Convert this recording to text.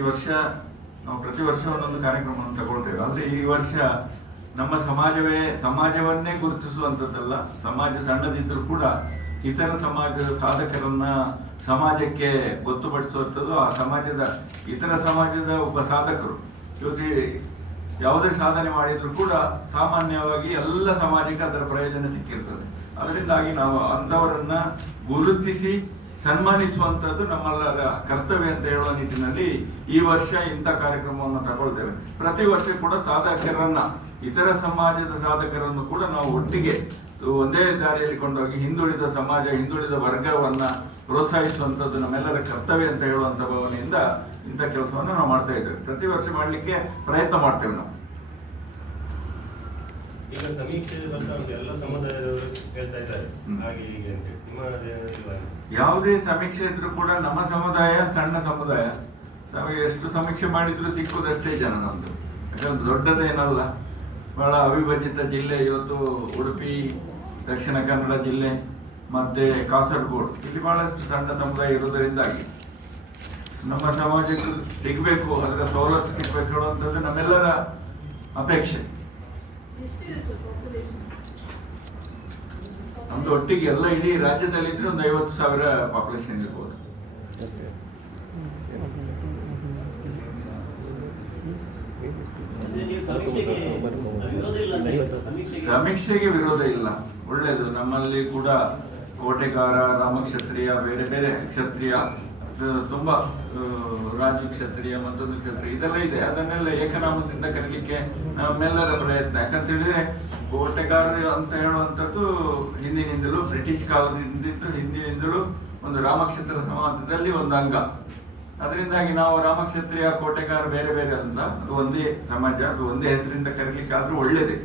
ವರ್ಷ ನಾವು ಪ್ರತಿ ವರ್ಷ ಒಂದೊಂದು ಕಾರ್ಯಕ್ರಮವನ್ನು ತಗೊಳ್ತೇವೆ. ಆದರೆ ಈ ವರ್ಷ ನಮ್ಮ ಸಮಾಜವೇ, ಸಮಾಜವನ್ನೇ ಗುರುತಿಸುವಂಥದ್ದಲ್ಲ, ಸಮಾಜ ಸಣ್ಣದಿದ್ದರೂ ಕೂಡ ಇತರ ಸಮಾಜದ ಸಾಧಕರನ್ನ ಸಮಾಜಕ್ಕೆ ಗೊತ್ತುಪಡಿಸುವಂಥದ್ದು, ಆ ಸಮಾಜದ ಇತರ ಸಮಾಜದ ಒಬ್ಬ ಸಾಧಕರು. ಜೊತೆ ಯಾವುದೇ ಸಾಧನೆ ಮಾಡಿದ್ರು ಕೂಡ ಸಾಮಾನ್ಯವಾಗಿ ಎಲ್ಲ ಸಮಾಜಕ್ಕೆ ಅದರ ಪ್ರಯೋಜನ ಸಿಕ್ಕಿರ್ತದೆ. ಅದರಿಂದಾಗಿ ನಾವು ಅಂಥವರನ್ನ ಗುರುತಿಸಿ ಸನ್ಮಾನಿಸುವಂಥದ್ದು ನಮ್ಮೆಲ್ಲರ ಕರ್ತವ್ಯ ಅಂತ ಹೇಳುವ ನಿಟ್ಟಿನಲ್ಲಿ ಈ ವರ್ಷ ಇಂಥ ಕಾರ್ಯಕ್ರಮವನ್ನು ತಗೊಳ್ತೇವೆ. ಪ್ರತಿ ವರ್ಷ ಕೂಡ ಸಾಧಕರನ್ನ, ಇತರ ಸಮಾಜದ ಸಾಧಕರನ್ನು ಕೂಡ ನಾವು ಒಟ್ಟಿಗೆ ಒಂದೇ ದಾರಿಯಲ್ಲಿ ಕೊಂಡೋಗಿ ಹಿಂದುಳಿದ ಸಮಾಜ, ಹಿಂದುಳಿದ ವರ್ಗವನ್ನ ಪ್ರೋತ್ಸಾಹಿಸುವಂಥದ್ದು ನಮ್ಮೆಲ್ಲರ ಕರ್ತವ್ಯ ಅಂತ ಹೇಳುವಂತ ಭಾವನೆಯಿಂದ ಇಂಥ ಕೆಲಸವನ್ನು ನಾವು ಮಾಡ್ತಾ ಇದ್ದೇವೆ. ಪ್ರತಿ ವರ್ಷ ಮಾಡಲಿಕ್ಕೆ ಪ್ರಯತ್ನ ಮಾಡ್ತೇವೆ ನಾವು. ಈಗ ಸಮೀಕ್ಷೆ ಬರ್ತಾ ಉಂಟು ಎಲ್ಲ ಸಮುದಾಯದವರು ಹೇಳ್ತಾ ಇದ್ದಾರೆ. ಹಾಗೆ ಹೀಗೆ ಅಂತ ಯಾವುದೇ ಸಮೀಕ್ಷೆ ಇದ್ರೂ ಕೂಡ ನಮ್ಮ ಸಮುದಾಯ ಸಣ್ಣ ಸಮುದಾಯ ನಮಗೆ ಎಷ್ಟು ಸಮೀಕ್ಷೆ ಮಾಡಿದ್ರು ಸಿಕ್ಕುದಷ್ಟೇ ಜನ ನಮ್ದು. ಯಾಕಂದ್ರೆ ದೊಡ್ಡದೇನಲ್ಲ. ಬಹಳ ಅವಿಭಜಿತ ಜಿಲ್ಲೆ ಇವತ್ತು ಉಡುಪಿ ದಕ್ಷಿಣ ಕನ್ನಡ ಜಿಲ್ಲೆ ಮತ್ತೆ ಕಾಸರಗೋಡು. ಇಲ್ಲಿ ಬಹಳಷ್ಟು ಸಣ್ಣ ಸಮುದಾಯ ಇರೋದರಿಂದಾಗಿ ನಮ್ಮ ಸಮಾಜಕ್ಕೆ ಸಿಗಬೇಕು ಅದರ ಸವಲತ್ತು ಸಿಗಬೇಕು ಅಂತಂದ್ರೆ ನಮ್ಮೆಲ್ಲರ ಅಪೇಕ್ಷೆ. ನಮ್ದು ಒಟ್ಟಿಗೆ ಎಲ್ಲ ಇಡೀ ರಾಜ್ಯದಲ್ಲಿ ಇದ್ರೆ ಒಂದು ಐವತ್ತು ಸಾವಿರ ಪಾಪ್ಯುಲೇಷನ್ ಇರ್ಬೋದು. ಸಮೀಕ್ಷೆಗೆ ವಿರೋಧ ಇಲ್ಲ. ಒಳ್ಳೆಯದು ನಮ್ಮಲ್ಲಿ ಕೂಡ ಕೋಟೆಗಾರ ರಾಮಕ್ಷತ್ರಿಯ ಬೇರೆ ಬೇರೆ ಕ್ಷತ್ರಿಯ ತುಂಬಾ ರಾಜು ಕ್ಷತ್ರಿಯ, ಮತ್ತೊಂದು ಕ್ಷೇತ್ರ ಇದೆಲ್ಲ ಇದೆ. ಅದನ್ನೆಲ್ಲ ಏಕನಾಮದಿಂದ ಕರೀಲಿಕ್ಕೆ ನಮ್ಮೆಲ್ಲರ ಪ್ರಯತ್ನ. ಯಾಕಂತ ಹೇಳಿದ್ರೆ ಕೋಟೆಗಾರರು ಅಂತ ಹೇಳುವಂಥದ್ದು ಹಿಂದಿನಿಂದಲೂ, ಬ್ರಿಟಿಷ್ ಕಾಲದಿಂದಿದ್ದು ಹಿಂದಿನಿಂದಲೂ ಒಂದು ರಾಮಕ್ಷೇತ್ರ ಸಮಾಜದಲ್ಲಿ ಒಂದು ಅಂಗ. ಅದರಿಂದಾಗಿ ನಾವು ರಾಮಕ್ಷೇತ್ರೀಯ ಕೋಟೆಗಾರ ಬೇರೆ ಬೇರೆ ಅಂತ, ಅದು ಒಂದೇ ಸಮಾಜ, ಅದು ಒಂದೇ ಹೆಸರಿಂದ ಕರೀಲಿಕ್ಕೆ ಆದ್ರೂ ಒಳ್ಳೇದೇ.